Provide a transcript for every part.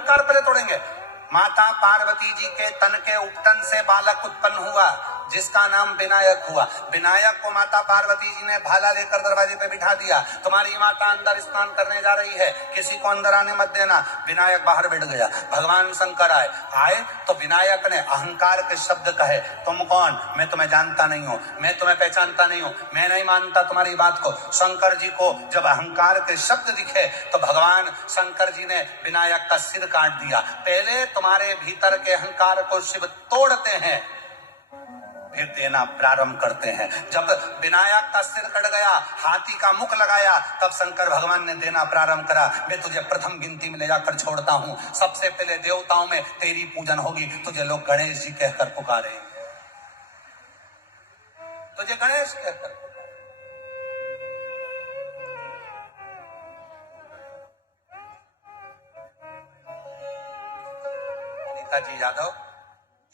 अहंकार पहले तोड़ेंगे। माता पार्वती जी के तन के उपटन से बालक उत्पन्न हुआ जिसका नाम विनायक हुआ। विनायक को माता पार्वती जी ने भाला लेकर दरवाजे पे बिठा दिया। तुम्हारी माता अंदर स्नान करने जा रही है, किसी को अंदर आने मत देना। विनायक बाहर बैठ गया। भगवान शंकर आए तो विनायक ने अहंकार के शब्द कहे, तुम कौन? मैं तुम्हें जानता नहीं हूं, मैं तुम्हें पहचानता नहीं हूं, मैं नहीं मानता तुम्हारी बात को। शंकर जी को जब अहंकार के शब्द दिखे तो भगवान शंकर जी ने विनायक का सिर काट दिया। पहले तुम्हारे भीतर के अहंकार को शिव तोड़ते हैं, फिर देना प्रारंभ करते हैं। जब विनायक का सिर कट गया, हाथी का मुख लगाया, तब शंकर भगवान ने देना प्रारंभ करा। मैं तुझे प्रथम गिनती में ले जाकर छोड़ता हूं। सबसे पहले देवताओं में तेरी पूजन होगी। तुझे लोग गणेश जी कहकर पुकारे, तुझे गणेश कहकर। नेताजी यादव,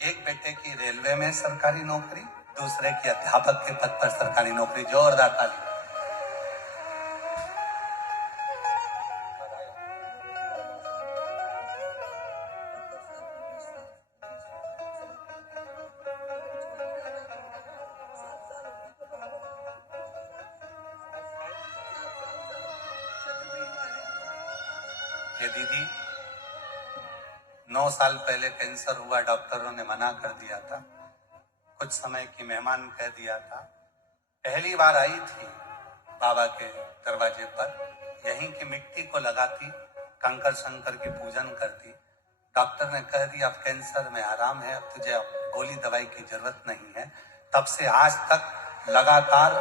एक बेटे की रेलवे में सरकारी नौकरी, दूसरे की अध्यापक के पद पर सरकारी नौकरी। जोरदार ताली। ये दीदी 9 साल पहले कैंसर हुआ, डॉक्टरों ने मना कर दिया था, कुछ समय की मेहमान कह दिया था। पहली बार आई थी बाबा के दरवाजे पर, यहीं की मिट्टी को लगाती, कंकर शंकर की पूजन करती। डॉक्टर ने कह दिया अब कैंसर में आराम है, अब तुझे गोली दवाई की जरूरत नहीं है। तब से आज तक लगातार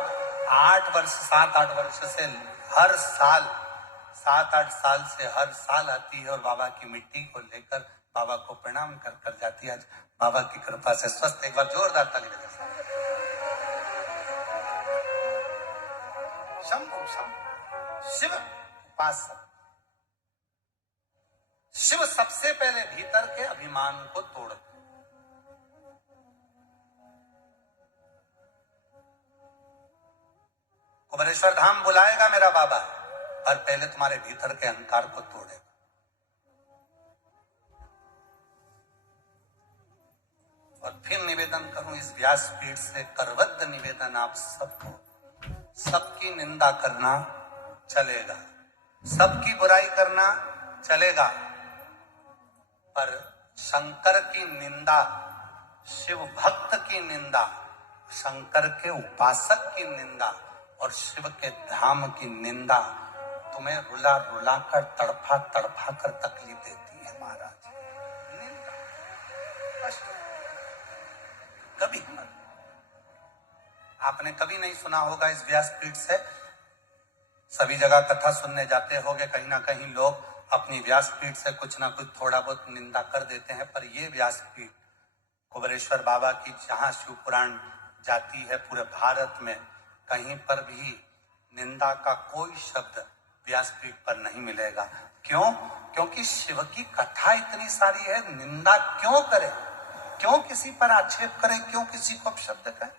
7-8 वर्ष से हर साल 7-8 साल से हर साल आती है और बाबा की मिट्टी को लेकर बाबा को प्रणाम कर कर जाती है। आज बाबा की कृपा से स्वस्थ। एक बार जोरदार ताली बजा। शंभु शंभु शिव उपासक। शिव सबसे पहले भीतर के अभिमान को तोड़ते। कुबेरेश्वर धाम बुलाएगा मेरा बाबा, और पहले तुम्हारे भीतर के अहंकार को तोड़ेगा। और फिर निवेदन करूं इस व्यासपीठ से, करवद्ध निवेदन आप सबको, सबकी निंदा करना चलेगा, सबकी बुराई करना चलेगा, पर शंकर की निंदा, शिव भक्त की निंदा, शंकर के उपासक की निंदा और शिव के धाम की निंदा तुम्हें रुला रुला कर, तड़फा तड़फा कर तकलीफ देती है महाराज। कभी आपने कभी नहीं सुना होगा इस व्यासपीठ से, सभी जगह कथा सुनने जाते होंगे, कहीं ना कहीं लोग अपनी व्यासपीठ से कुछ ना कुछ थोड़ा बहुत निंदा कर देते हैं, पर ये व्यासपीठ कुबेरेश्वर बाबा की जहां शिव पुराण जाती है पूरे भारत में, कहीं पर भी निंदा का कोई शब्द व्यासपीठ पर नहीं मिलेगा। क्यों? क्योंकि शिव की कथा इतनी सारी है, निंदा क्यों करे, क्यों किसी पर आक्षेप करे, क्यों किसी को अपशब्द कहे।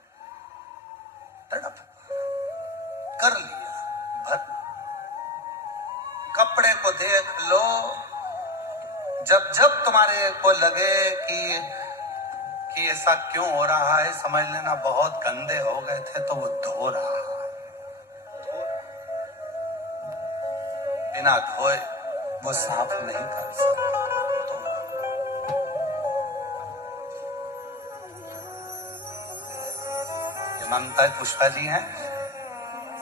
तड़प कर लिया भर। कपड़े को देख लो, जब जब तुम्हारे को लगे कि ऐसा क्यों हो रहा है, समझ लेना बहुत गंदे हो गए थे तो वो धो रहा है। बिना धोए वो साफ नहीं कर सकता। ये ममता पुष्पा जी हैं,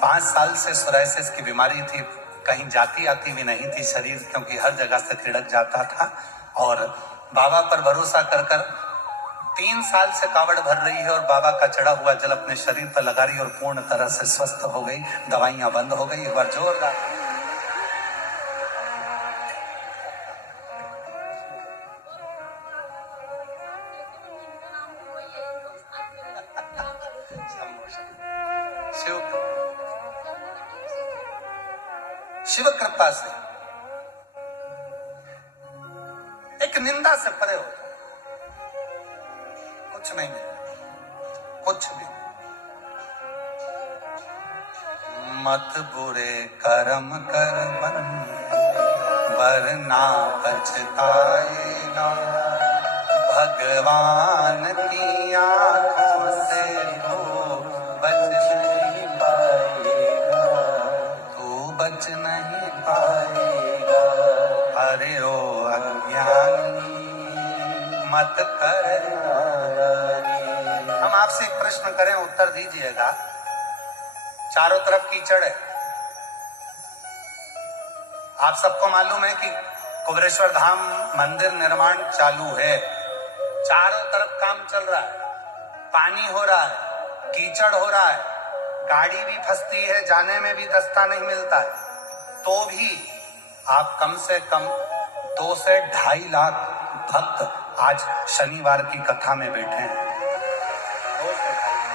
5 साल से सोराइसिस की बीमारी थी, कहीं जाती आती भी नहीं थी शरीर, क्योंकि हर जगह से खिड़क जाता था। और बाबा पर भरोसा कर कर 3 साल से कावड़ भर रही है और बाबा का चढ़ा हुआ जल अपने शरीर पर लगा रही और पूर्ण तरह से स्वस्थ हो गई, दवाइयां बंद हो गई। एक बार जोरदार। शिव कृपा से एक निंदा से परे हो, कुछ नहीं मिलेगा, कुछ भी। मत बुरे कर्म कर बन वरना पछताएगा। भगवान की आंखों से तू बच नहीं पाएगा, तू बच नहीं पाएगा। अरे ओ अज्ञानी मत कर। हम आपसे एक प्रश्न करें, उत्तर दीजिएगा। चारों तरफ कीचड़ है। आप सबको मालूम है कि कुबेरेश्वर धाम मंदिर निर्माण चालू है। चारों तरफ काम चल रहा है, पानी हो रहा है, कीचड़ हो रहा है, गाड़ी भी फंसती है, जाने में भी रास्ता नहीं मिलता है। तो भी आप कम से कम 2 से 2.5 लाख भक्त आज शनिवार की कथा में बैठे हैं। 2 से 2.5।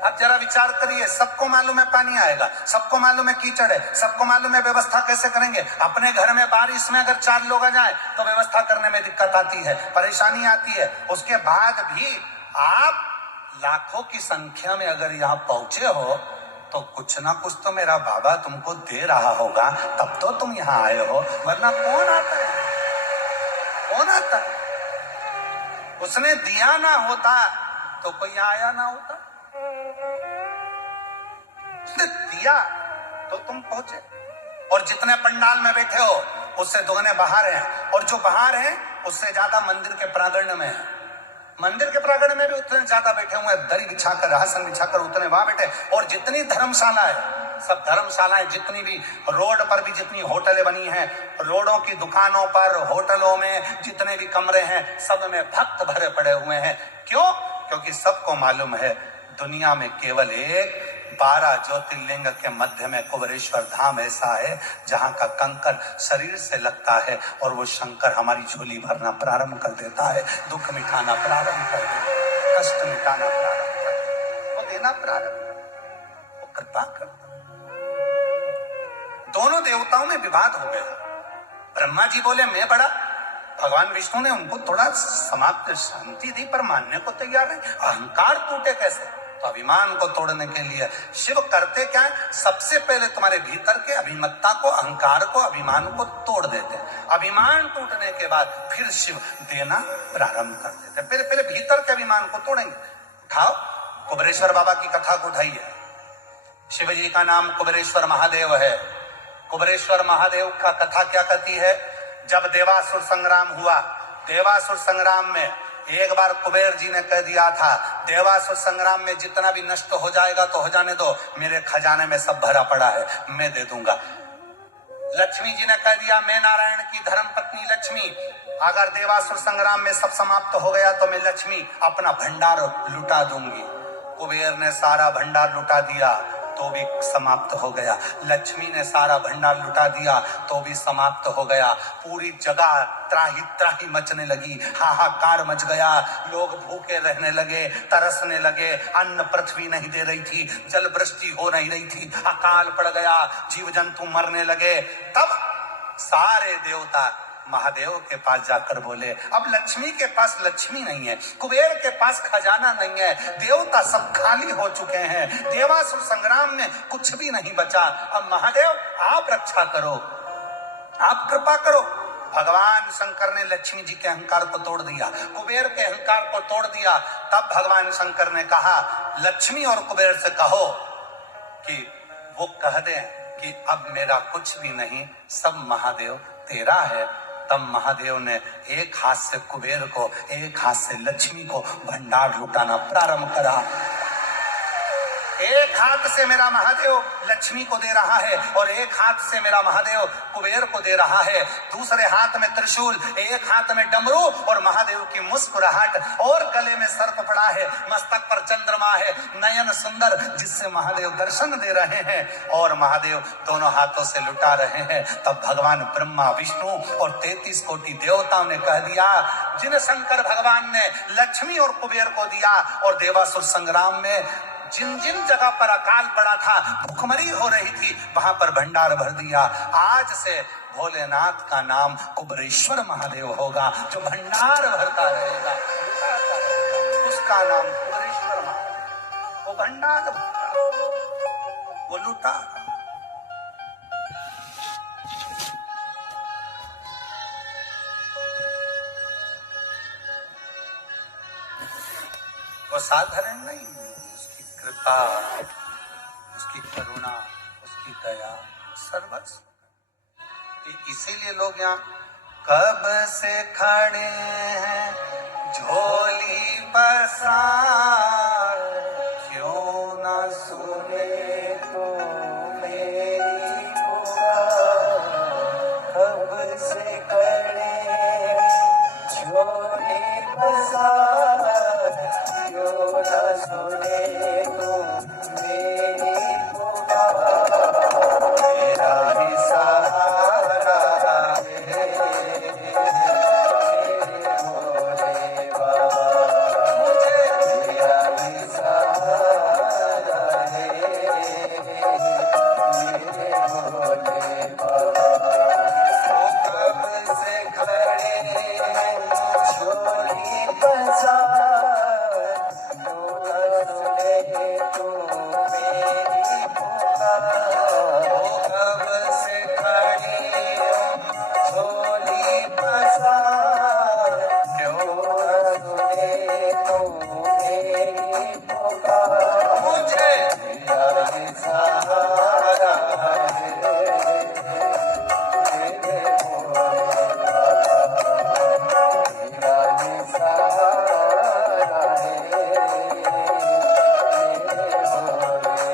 अब जरा विचार करिए, सबको मालूम है पानी आएगा, सबको मालूम है कीचड़ है, सबको मालूम है व्यवस्था कैसे करेंगे। अपने घर में बारिश में अगर 4 लोग आ जाए तो व्यवस्था करने में दिक्कत आती है, परेशानी आती है। उसके बाद भी आप लाखों की संख्या में अगर यहाँ पहुंचे हो तो कुछ ना कुछ तो मेरा बाबा तुमको दे रहा होगा, तब तो तुम यहाँ आए हो। वरना कौन आता है, कौन आता है? उसने दिया ना होता तो कोई आया ना होता। उसने दिया तो तुम पहुंचे। और जितने पंडाल में बैठे हो उससे दोगुने बाहर हैं, और जो बाहर हैं उससे ज्यादा मंदिर के प्रांगण में है। मंदिर के प्रांगण में भी उतने ज्यादा बैठे हुए हैं, दरी बिछाकर, आसन बिछाकर उतने वहां बैठे। और जितनी धर्मशाला है, सब धर्मशालाएं, जितनी भी रोड पर भी जितनी होटलें बनी हैं, रोडों की दुकानों पर, होटलों में जितने भी कमरे हैं, सब में भक्त भरे पड़े हुए हैं। क्यों? क्योंकि सबको मालूम है दुनिया में केवल एक 12 ज्योतिर्लिंग के मध्य में कुबेरेश्वर धाम ऐसा है जहां का कंकर शरीर से लगता है और वो शंकर हमारी झोली भरना प्रारंभ कर देता है, दुख मिटाना प्रारंभ कर देता है, कष्ट मिटाना प्रारंभ कर देता है, वो देना प्रारंभ, वो कृपा करता है। दोनों देवताओं में विवाद हो गया। ब्रह्मा जी बोले मैं बड़ा, भगवान विष्णु ने उनको थोड़ा समाप्त शांति दी, पर मानने को तैयार है। अहंकार टूटे कैसे? तो अभिमान को तोड़ने के लिए शिव करते क्या है? सबसे पहले तुम्हारे भीतर के अभिमत्ता को, अहंकार को, अभिमान को तोड़ देते हैं। अभिमान टूटने के बाद फिर शिव देना प्रारंभ कर देते हैं। पहले भीतर के अभिमान को तोड़ेंगे। उठाओ, कुबेरेश्वर बाबा की कथा को उठाइए। शिव जी का नाम कुबेरेश्वर महादेव है। कुबेरेश्वर महादेव का कथा क्या कहती है? जब देवासुर संग्राम हुआ, देवासुर संग्राम में एक बार कुबेर जी ने कह दिया था, देवासुर संग्राम में जितना भी नष्ट हो जाएगा तो हो जाने दो, मेरे खजाने में सब भरा पड़ा है, मैं दे दूंगा। लक्ष्मी जी ने कह दिया, मैं नारायण की धर्म पत्नी लक्ष्मी, अगर देवासुर संग्राम में सब समाप्त हो गया तो मैं लक्ष्मी अपना भंडार लुटा दूंगी। कुबेर ने सारा भंडार लुटा दिया तो भी समाप्त हो गया। लक्ष्मी ने सारा भंडार लुटा दिया तो भी समाप्त हो गया। पूरी जगह त्राही त्राही मचने लगी, हाहाकार मच गया। लोग भूखे रहने लगे, तरसने लगे, अन्न पृथ्वी नहीं दे रही थी, जल वृष्टि हो नहीं रही थी, अकाल पड़ गया, जीव जंतु मरने लगे। तब सारे देवता महादेव के पास जाकर बोले, अब लक्ष्मी के पास लक्ष्मी नहीं है, कुबेर के पास खजाना नहीं है, देवता सब खाली हो चुके हैं, देवासुर संग्राम में कुछ भी नहीं बचा। अब महादेव आप रक्षा करो, आप कृपा करो। भगवान शंकर ने लक्ष्मी जी के अहंकार को तोड़ दिया, कुबेर के अहंकार को तोड़ दिया। तब भगवान शंकर ने कहा, लक्ष्मी और कुबेर से कहो कि वो कह दें कि अब मेरा कुछ भी नहीं, सब महादेव तेरा है। तब महादेव ने एक हाथ से कुबेर को, एक हाथ से लक्ष्मी को भंडार लुटाना प्रारंभ करा। एक हाथ से मेरा महादेव लक्ष्मी को दे रहा है और एक हाथ से मेरा महादेव कुबेर को दे रहा है। दूसरे हाथ में त्रिशूल, एक हाथ में डमरू और महादेव की मुस्कुराहट, और गले में सर्प पड़ा है, मस्तक पर चंद्रमा है, नयन सुंदर जिससे महादेव दर्शन दे रहे हैं और महादेव दोनों हाथों से लुटा रहे हैं। तब भगवान ब्रह्मा, विष्णु और 33 कोटि देवताओं ने कह दिया, जिन शंकर भगवान ने लक्ष्मी और कुबेर को दिया और देवासुर संग्राम में जिन जिन जगह पर अकाल पड़ा था, भुखमरी हो रही थी, वहां पर भंडार भर दिया। आज से भोलेनाथ का नाम कुबेरेश्वर महादेव होगा, जो भंडार भरता रहेगा, उसका नाम कुबेरेश्वर महादेव। वो भंडार भरता, वो लुटा। वो साधारण नहीं, उसकी कृपा, उसकी करुणा, उसकी दया सर्वस्व। इसीलिए लोग यहाँ कब से खड़े हैं झोली पसार, क्यों न सुने तो मेरी पुकार। कब से खड़े झोली पसार, क्यों न सुने तो मेरी पुकार। तेरा ही सहारा है मेरे भोले बाबा, तेरा ही सहारा है मेरे भोले बाबा। कब से खड़े झोली पसार, क्यों न सुने तो मेरी पुकार। कब से खड़े झोली पसार, क्यों न सुने तो मेरी पुकार। मुझे तेरा ही सहारा है मेरे भोले बाबा, तेरा ही सहारा है मेरे भोले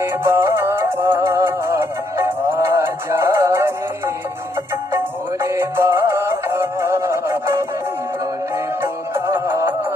बाबा। भोले बाबा, भोले पुकार।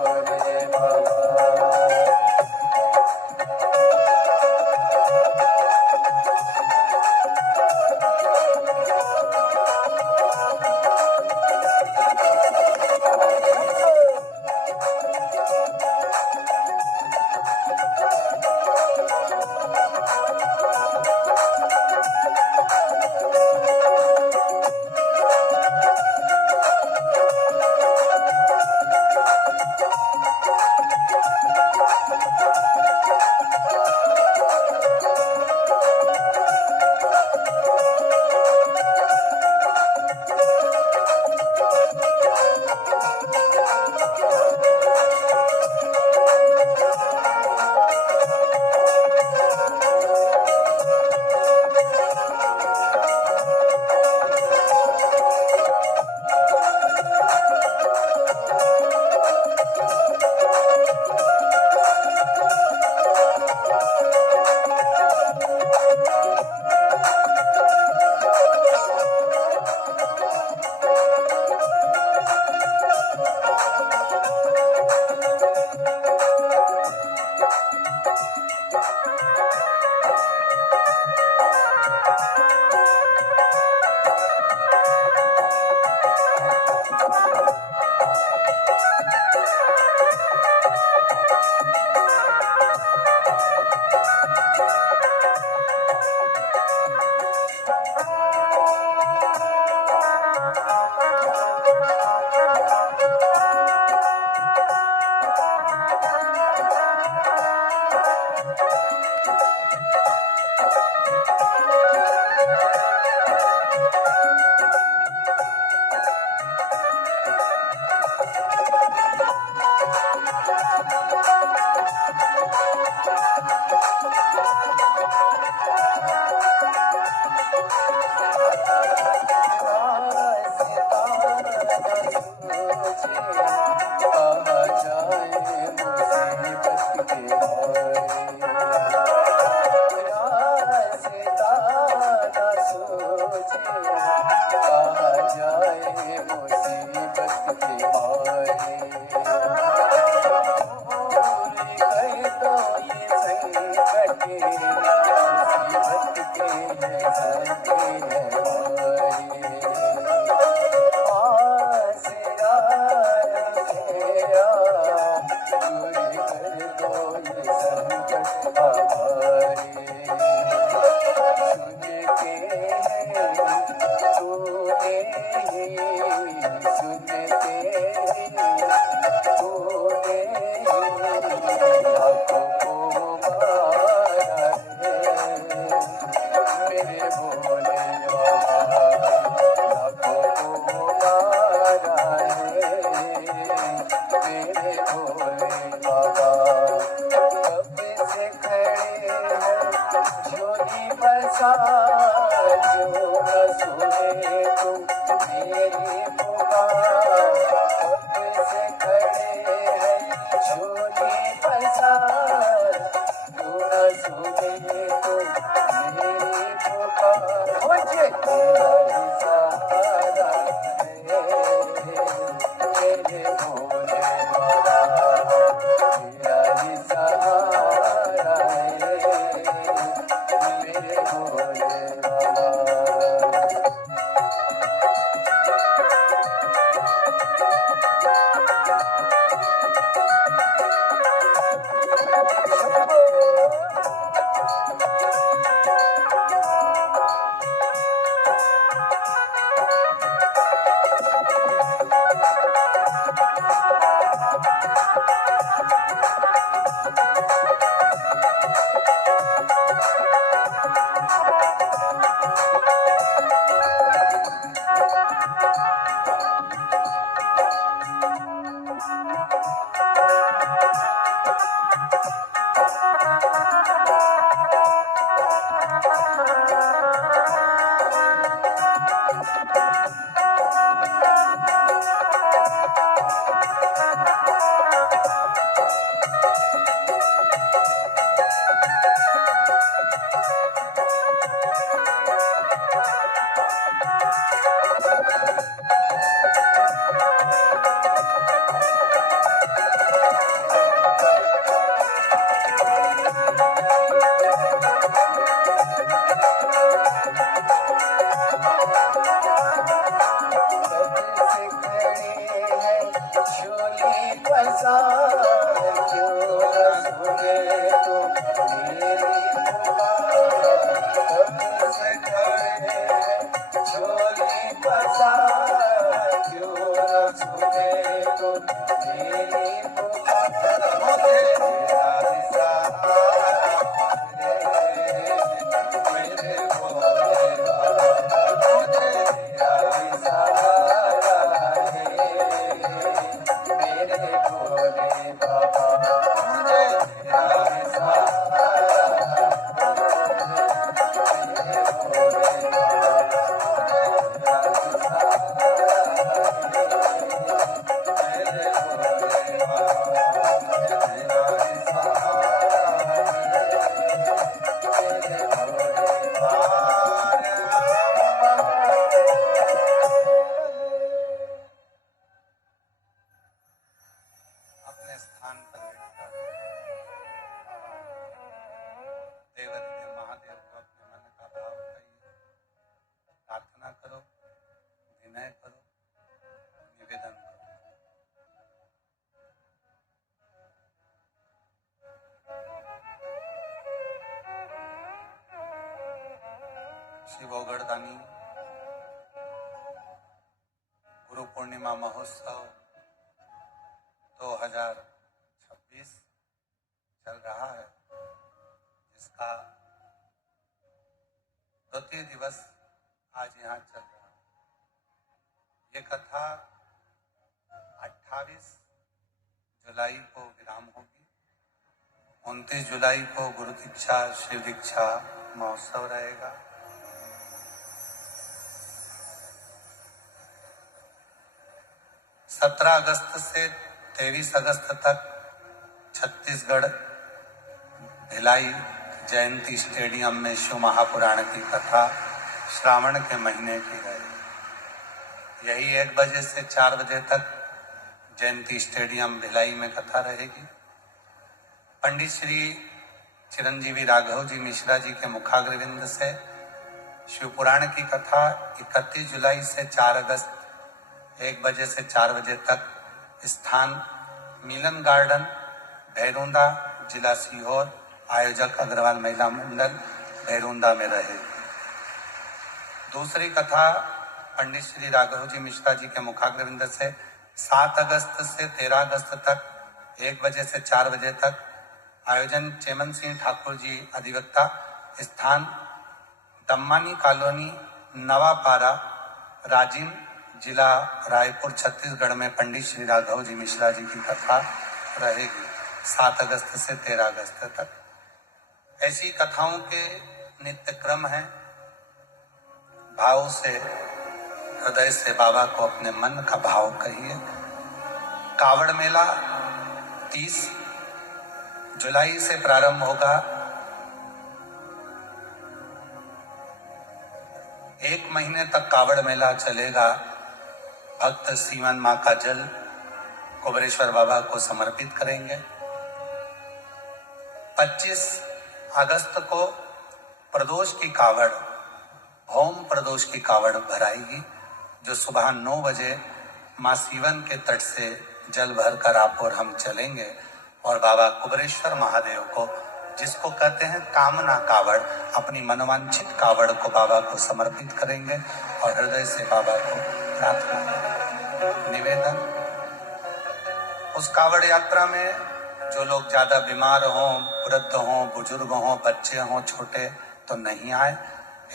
भोले बाबा। भोले बाबा तेरा ही सहारा हे भोले बाबा तेरा ही अपने स्थान पर बैठकर देवदेव महादेव को अपने मन का भाव कहिए, प्रार्थना करो, विनय करो, निवेदन करो। शिवोगढ़दानी गुरु पूर्णिमा महोत्सव 2026 चल रहा है, जिसका द्वितीय दिवस आज यहाँ चल रहा है। ये कथा 28 जुलाई को विराम होगी। 29 जुलाई को गुरु दीक्षा शिव दीक्षा महोत्सव रहेगा। 17 अगस्त से 23 अगस्त तक छत्तीसगढ़ भिलाई जयंती स्टेडियम में शिव महापुराण की कथा श्रावण के महीने की रहेगी। यही 1 बजे से 4 बजे तक जयंती स्टेडियम भिलाई में कथा रहेगी। पंडित श्री चिरंजीवी राघव जी मिश्रा जी के मुखाग्रविंद से शिवपुराण की कथा 31 जुलाई से 4 अगस्त 1 बजे से 4 बजे तक स्थान मिलन गार्डन भैरुंदा जिला सीहोर, आयोजक अग्रवाल महिला मंडल भैरुंदा में रहे। दूसरी कथा पंडित श्री राघव जी मिश्रा जी के मुखाग्रविंद से 7 अगस्त से 13 अगस्त तक 1 बजे से 4 बजे तक, आयोजन चेमन सिंह ठाकुर जी अधिवक्ता, स्थान दम्मानी कॉलोनी नवापारा, राजिम जिला रायपुर छत्तीसगढ़ में पंडित श्री राघव जी मिश्रा जी की कथा रहेगी 7 अगस्त से 13 अगस्त तक। ऐसी कथाओं के नित्य क्रम है। भाव से, हृदय से बाबा को अपने मन का भाव कहिए। कावड़ मेला 30 जुलाई से प्रारंभ होगा। 1 महीने तक कावड़ मेला चलेगा। भक्त सीवन माँ का जल कुबरेश्वर बाबा को समर्पित करेंगे। 25 अगस्त को प्रदोष की कावड़, होम प्रदोष की कावड़ भराएगी, जो सुबह 9 बजे माँ सीवन के तट से जल भरकर आप और हम चलेंगे और बाबा कुबरेश्वर महादेव को, जिसको कहते हैं कामना कावड़, अपनी मनोवांछित कावड़ को बाबा को समर्पित करेंगे और हृदय से बाबा को प्रार्थना निवेदन। उस कावड़ यात्रा में जो लोग ज्यादा बीमार हों, वृद्ध हों, बुजुर्ग हों, बच्चे हों, छोटे, तो नहीं आए।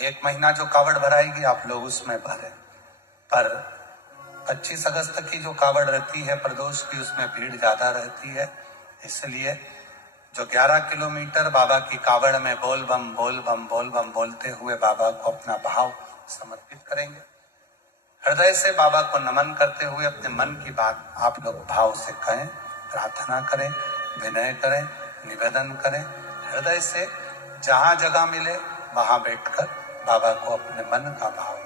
1 महीना जो कावड़ भराएगी आप लोग उसमें भरे। पर 25 अगस्त की जो कावड़ रहती है प्रदोष की, उसमें भीड़ ज्यादा रहती है, इसलिए जो 11 किलोमीटर बाबा की कावड़ में बोल बम बोल बम बोल बम बोलते हुए बाबा को अपना भाव समर्पित करेंगे। हृदय से बाबा को नमन करते हुए अपने मन की बात आप लोग भाव से कहें, प्रार्थना करें, विनय करें, निवेदन करें। हृदय से जहां जगह मिले वहां बैठकर बाबा को अपने मन का भाव कहें।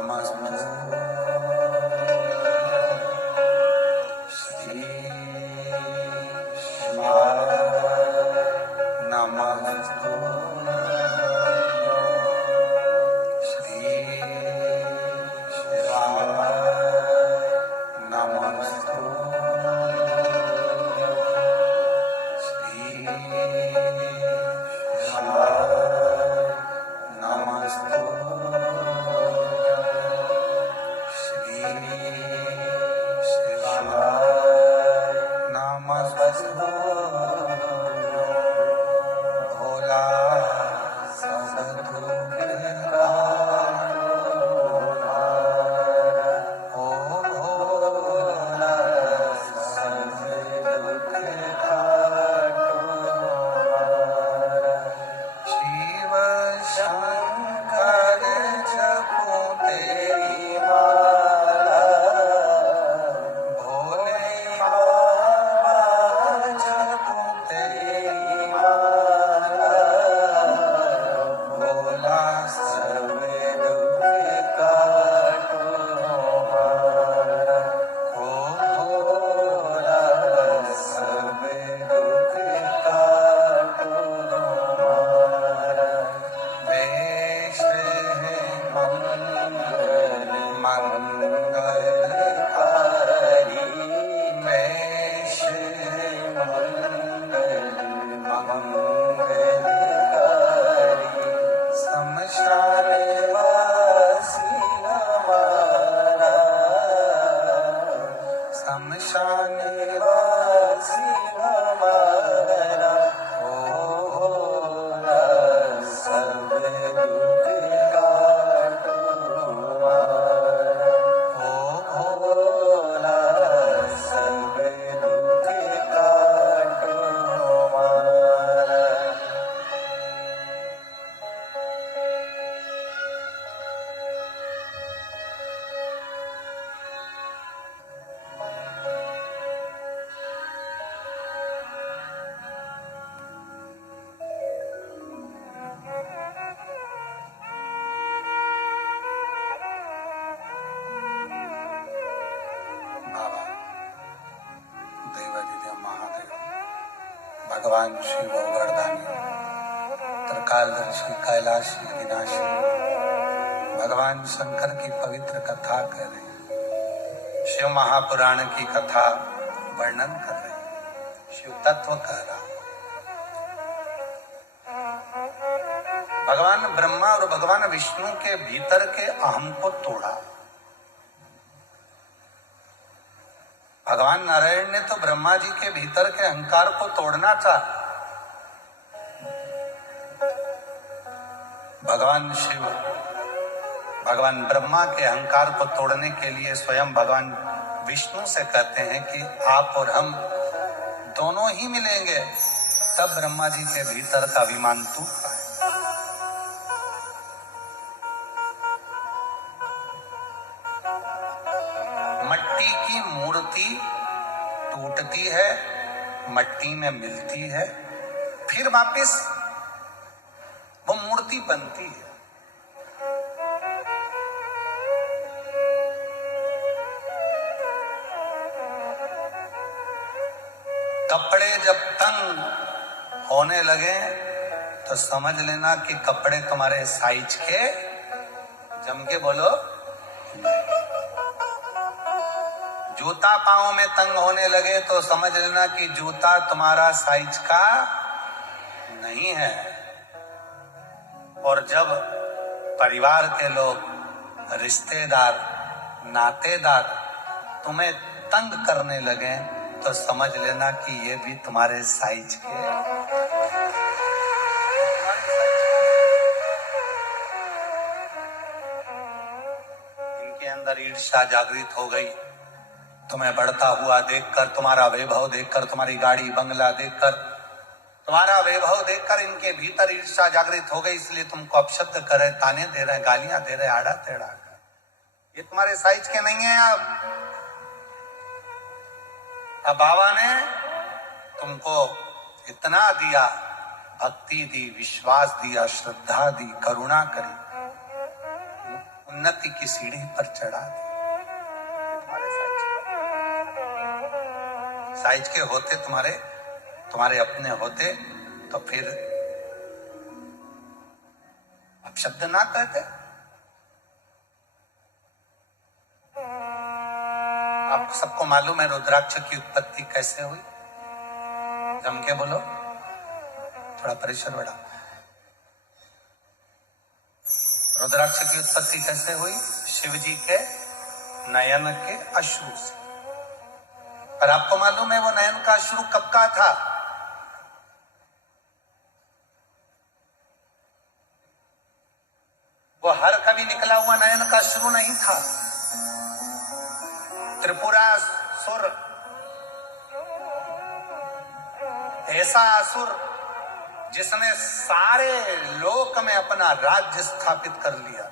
नमस्तु श्री शिवाय नमस्तु श्री शिवाय नमस्तु श्री शिवाय नमस्तु श्री शिवाय नमस्तु भोला सब दुख ओ भोला सब दुख शिव शंकर जपो तेरी माला भोले बाबा जपो तेरी माला भोला सब दुख काटो हमारा ओ भोला सब दुख काटो हमारा वेश है मंगलकारी वेश है शमशान शमशान ओ बाबा देवादिदेव महादेव भगवान शिव गोवर्धनी त्रिकालदर्शी कैलाशी विनाशी भगवान शंकर की पवित्र कथा कर रहे हैं। शिव महापुराण की कथा वर्णन कर रहे हैं। शिव तत्व कह रहा है। भगवान ब्रह्मा और भगवान विष्णु के भीतर के अहम को तोड़ा। भगवान नारायण ने तो ब्रह्मा जी के भीतर के अहंकार को तोड़ना चाहा। भगवान शिव भगवान ब्रह्मा के अहंकार को तोड़ने के लिए स्वयं भगवान विष्णु से कहते हैं कि आप और हम दोनों ही मिलेंगे, तब ब्रह्मा जी के भीतर का अभिमान टूट पाए। मट्टी की मूर्ति टूटती है, मट्टी में मिलती है, फिर वापस वो मूर्ति बनती है। कपड़े जब तंग होने लगे तो समझ लेना कि कपड़े तुम्हारे साइज के, जम के बोलो, जूता पांव में तंग होने लगे तो समझ लेना कि जूता तुम्हारा साइज का नहीं है। और जब परिवार के लोग, रिश्तेदार, नातेदार तुम्हें तंग करने लगे तो समझ लेना कि ये भी तुम्हारे साइज के। इनके अंदर ईर्ष्या जागृत हो गई। तुम्हें बढ़ता हुआ देखकर, तुम्हारा वैभव देखकर, तुम्हारी गाड़ी बंगला देखकर, तुम्हारा वैभव देखकर इनके भीतर ईर्ष्या जागृत हो गई। इसलिए तुमको अपशब्द कर रहे, ताने दे रहे, गालियां दे रहे, आड़ा टेढ़ा। ये तुम्हारे साइज के नहीं है। अब बाबा ने तुमको इतना दिया, भक्ति दी, विश्वास दिया, श्रद्धा दी, करुणा करी। उन्नति की सीढ़ी पर चढ़ा दे। तुम्हारे साइज के होते, तुम्हारे अपने होते तो फिर अब शब्द ना कहते। आप सबको मालूम है रुद्राक्ष की उत्पत्ति कैसे हुई? जम के बोलो, थोड़ा परिसर बढ़ा। रुद्राक्ष की उत्पत्ति कैसे हुई? शिव जी के नयन के अश्रु से। पर आपको मालूम है वो नयन का अश्रु कब का था? वो हर कभी निकला हुआ नयन का अश्रु नहीं था। त्रिपुरासुर ऐसा असुर जिसने सारे लोक में अपना राज्य स्थापित कर लिया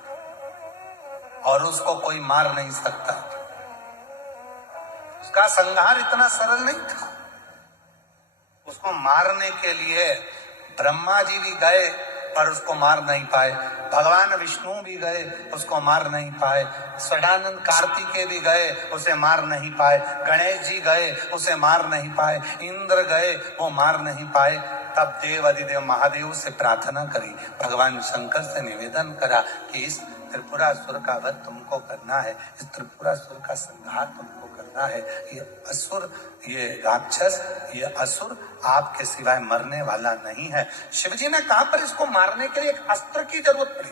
और उसको कोई मार नहीं सकता। उसका संहार इतना सरल नहीं था। उसको मारने के लिए ब्रह्मा जी भी गए पर उसको मार नहीं पाए, भगवान विष्णु भी गए उसको मार नहीं पाए, सदानंद कार्तिकेय भी गए उसे मार नहीं पाए, गणेश जी गए उसे मार नहीं पाए, इंद्र गए वो मार नहीं पाए। तब देव अधिदेव महादेव से प्रार्थना करी, भगवान शंकर से निवेदन करा कि इस त्रिपुरासुर का वध तुमको करना है, इस त्रिपुरासुर का संहार तुमको करना है। ये असुर, ये राक्षस, ये असुर आपके सिवाय मरने वाला नहीं है। शिवजी ने कहा पर इसको मारने के लिए एक अस्त्र की जरूरत पड़ी।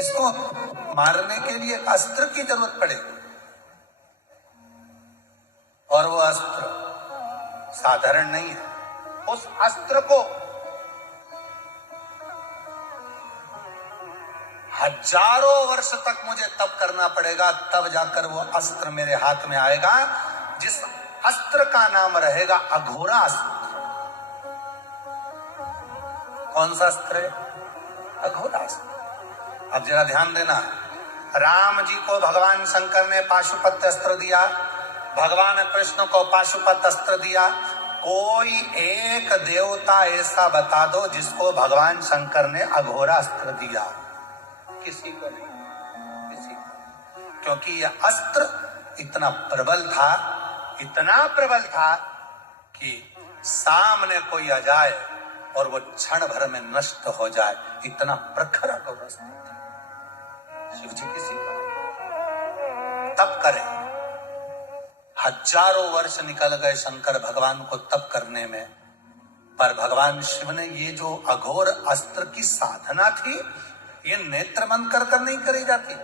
इसको मारने के लिए एक अस्त्र की जरूरत पड़ेगी और वो अस्त्र साधारण नहीं है। उस अस्त्र को हजारों वर्ष तक मुझे तप करना पड़ेगा, तब जाकर वो अस्त्र मेरे हाथ में आएगा, जिस अस्त्र का नाम रहेगा अघोरास्त्र। कौन सा अस्त्र है? अघोरास्त्र। अब जरा ध्यान देना, राम जी को भगवान शंकर ने पाशुपत अस्त्र दिया, भगवान कृष्ण को पाशुपत अस्त्र दिया। कोई एक देवता ऐसा बता दो जिसको भगवान शंकर ने अघोरास्त्र दिया? किसी को नहीं, किसी को। क्योंकि यह अस्त्र इतना प्रबल था, इतना प्रबल था कि सामने कोई आ जाए और वो क्षण भर में नष्ट हो जाए, इतना प्रखर अघोरास्त्र था। शिव जी किसी को तप करें, हजारों वर्ष निकल गए शंकर भगवान को तप करने में, पर भगवान शिव ने ये जो अघोर अस्त्र की साधना थी, ये नेत्र बंद कर कर नहीं करी जाती।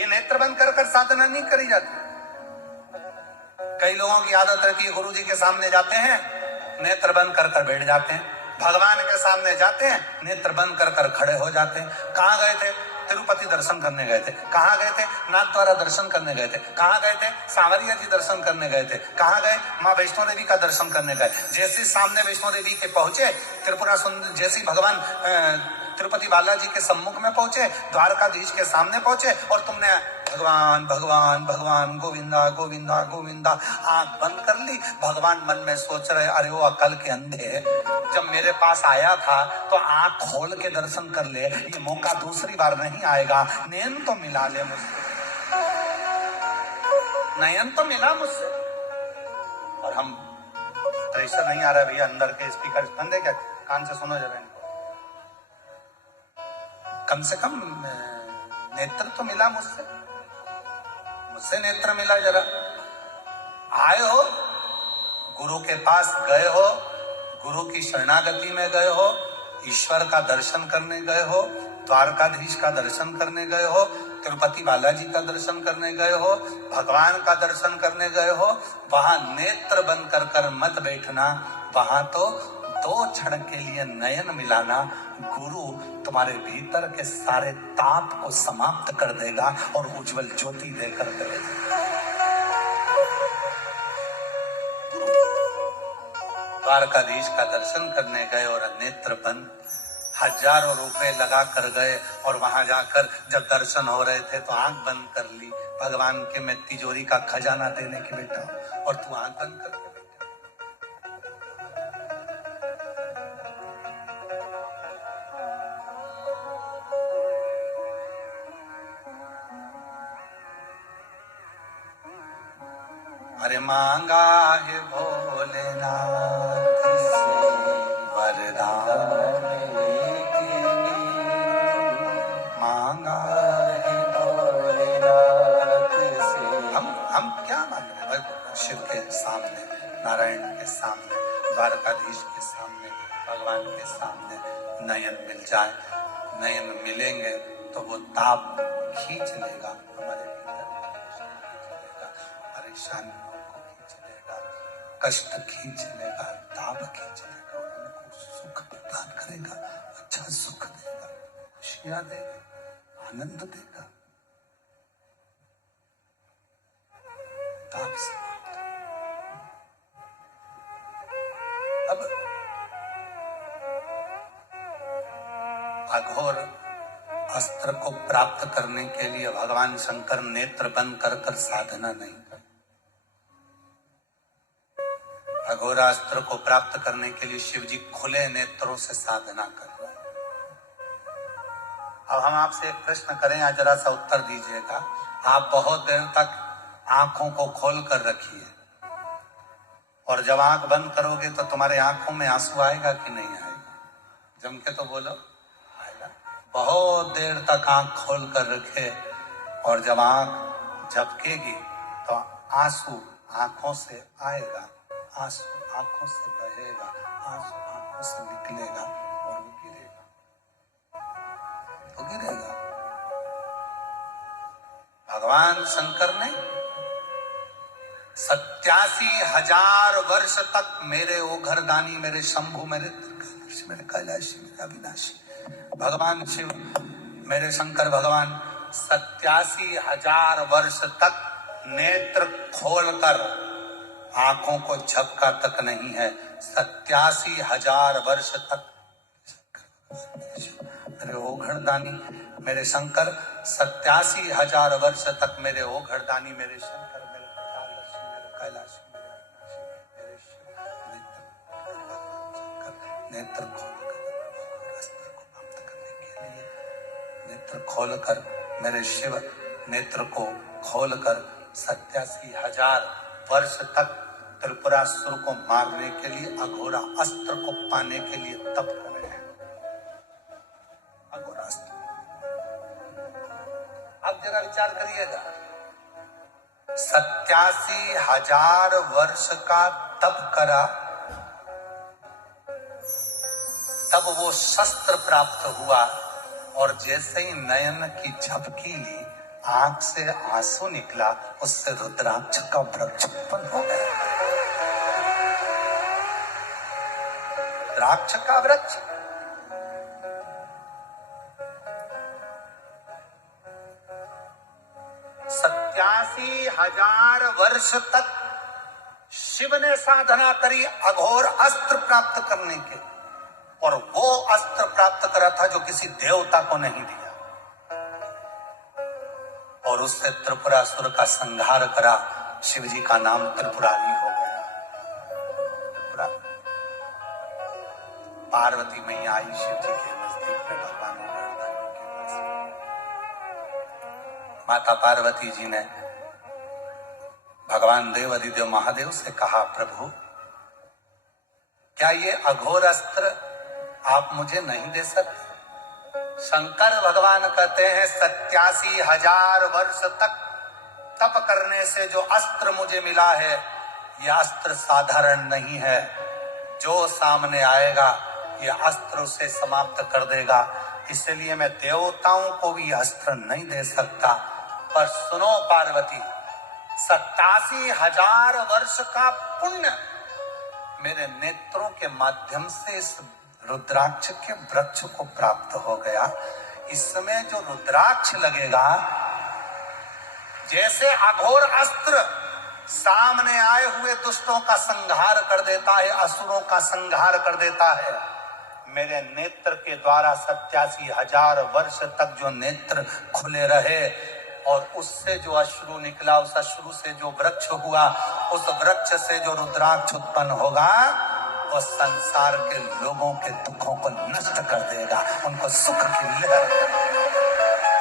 ये नेत्र बंद कर कर साधना नहीं करी जाती। कई लोगों की आदत रहती है, गुरु जी के सामने जाते हैं, नेत्र बंद कर कर बैठ जाते हैं, भगवान के सामने जाते हैं, नेत्र बंद कर कर खड़े हो जाते हैं। कहाँ गए थे? तिरुपति दर्शन करने गए थे। कहाँ गए थे? नाथद्वारा दर्शन करने गए थे। कहाँ गए थे? सांवरिया जी दर्शन करने गए थे। कहाँ गए? माँ वैष्णो देवी का दर्शन करने गए। जैसे सामने वैष्णो देवी के पहुंचे, त्रिपुरा सुंदर जैसे भगवान तिरुपति बालाजी के सम्मुख में पहुंचे, द्वारकाधीश के सामने पहुंचे और तुमने भगवान भगवान भगवान गोविंदा गोविंदा गोविंदा आंख बंद कर ली। भगवान मन में सोच रहे, अरे वो अकल के अंधे, जब मेरे पास आया था तो आंख खोल के दर्शन कर ले, ये मौका दूसरी बार नहीं आएगा, नयन तो मिला ले मुझसे, नयन तो मिला मुझसे। और हम प्रेशर नहीं आ रहा भैया, अंदर के स्पीकर बंद है क्या? कान से सुनो जरा इनको, कम से कम नेत्र तो मिला मुझसे, मुझसे नेत्र मिला जरा। आए हो, गुरु के पास गए हो, गुरु की शरणागति में गए हो, ईश्वर का दर्शन करने गए हो, द्वारकाधीश का दर्शन करने गए हो, तिरुपति बालाजी का दर्शन करने गए हो, भगवान का दर्शन करने गए हो, वहां नेत्र बंद कर कर मत बैठना। वहां तो 2 क्षण के लिए नयन मिलाना, गुरु तुम्हारे भीतर के सारे ताप को समाप्त कर देगा और उज्जवल ज्योति देकर देगा। द्वारकाधीश का दर्शन करने गए और नेत्र बंद, हजारों रुपए लगा कर गए और वहां जाकर जब दर्शन हो रहे थे तो आंख बंद कर ली। भगवान के मैं तिजोरी का खजाना देने के बेटा, और तू आंख बंद करके बैठा। अरे मांगा है भोलेनाथ से वरदान मांगा है भोलेनाथ से। हम क्या मांग रहे हैं? शिव के सामने, नारायण के सामने, द्वारकाधीश के सामने, भगवान के सामने नयन मिल जाए। नयन मिलेंगे तो वो ताप खींच लेगा हमारे भीतर, परेशानियों को खींच लेगा, कष्ट खींच लेगा, ताप खींच लेगा, उनको सुख प्रदान करेगा, अच्छा सुख देगा, खुशियां देगा, आनंद देगा। ताप से अब अघोर अस्त्र को प्राप्त करने के लिए भगवान शंकर नेत्र बंद कर साधना नहीं कर। अघोरास्त्र को प्राप्त करने के लिए शिव जी खुले नेत्रों से साधना कर रहे हैं। अब हम आपसे एक प्रश्न करें, आज जरा सा उत्तर दीजिएगा। आप बहुत देर तक आंखों को खोल कर रखिए और जब आंख बंद करोगे तो तुम्हारे आंखों में आंसू आएगा कि नहीं आएगा? जम के तो बोलो, आएगा। बहुत देर तक आंख खोल कर रखे और जब आंख झपकेगी तो आंसू आंखों से आएगा, आंसू आंखों से बहेगा, आंसू आंखों से निकलेगा और वो गिरेगा, तो गिरेगा। भगवान शंकर ने 87,000 वर्ष तक मेरे ओघरदानी, मेरे शंभु, मेरे त्रिकालदर्शी, मेरे कैलाशी, मेरे अविनाशी भगवान शिव, मेरे शंकर भगवान 87,000 वर्ष तक नेत्र खोलकर आंखों को झपका तक नहीं है। 87,000 वर्ष तक मेरे ओघरदानी, मेरे शंकर 87,000 वर्ष तक मेरे ओघरदानी, मेरे शंकर, मेरे त्रिकालदर्शी, मेरे कैलाशी, मेरे अविनाशी, मेरे शिव नेत्र खोलकर अस्त्र को प्राप्त करने के लिए, नेत्र खोलकर मेरे शिव नेत्र को खोलकर 87,000 वर्ष तक त्रिपुरासुर को मारने के लिए, अघोरा अस्त्र को पाने के लिए तप कर रहे हैं। अघोरा अस्त्र, अब जरा विचार करिएगा, 87,000 वर्ष का तप करा, तब वो शस्त्र प्राप्त हुआ और जैसे ही नयन की झपकी ली, आंख से आंसू निकला, उससे रुद्राक्ष का वृक्ष उत्पन्न हो गया। रुद्राक्ष का वृक्ष, सत्यासी 87,000 वर्ष तक शिव ने साधना करी अघोर अस्त्र प्राप्त करने के, और वो अस्त्र प्राप्त करा था जो किसी देवता को नहीं दिया, और उससे त्रिपुरासुर का संहार करा। शिव जी का नाम त्रिपुरारी हो गया। पार्वती मैया आई शिव जी के नजदीक में, भगवान ओघरदानी के पास। माता पार्वती जी ने भगवान देव अधिदेव महादेव से कहा, प्रभु क्या ये अघोर अस्त्र आप मुझे नहीं दे सकते? शंकर भगवान कहते हैं 87,000 वर्ष तक तप करने से जो अस्त्र मुझे मिला है, यह अस्त्र साधारण नहीं है। जो सामने आएगा यह अस्त्र उसे समाप्त कर देगा, इसलिए मैं देवताओं को भी अस्त्र नहीं दे सकता। पर सुनो पार्वती, 87,000 वर्ष का पुण्य मेरे नेत्रों के माध्यम से इस रुद्राक्ष के वृक्ष को प्राप्त हो गया। इसमें जो रुद्राक्ष लगेगा, जैसे अघोर अस्त्र सामने आए हुए दुष्टों का संहार कर देता है, असुरों का संहार कर देता है, मेरे नेत्र के द्वारा 87,000 वर्ष तक जो नेत्र खुले रहे और उससे जो अश्रु निकला, उस अश्रु से जो वृक्ष हुआ, उस वृक्ष से जो रुद्राक्ष उत्पन्न होगा वो संसार के लोगों के दुखों को नष्ट कर देगा, उनको सुख की लहर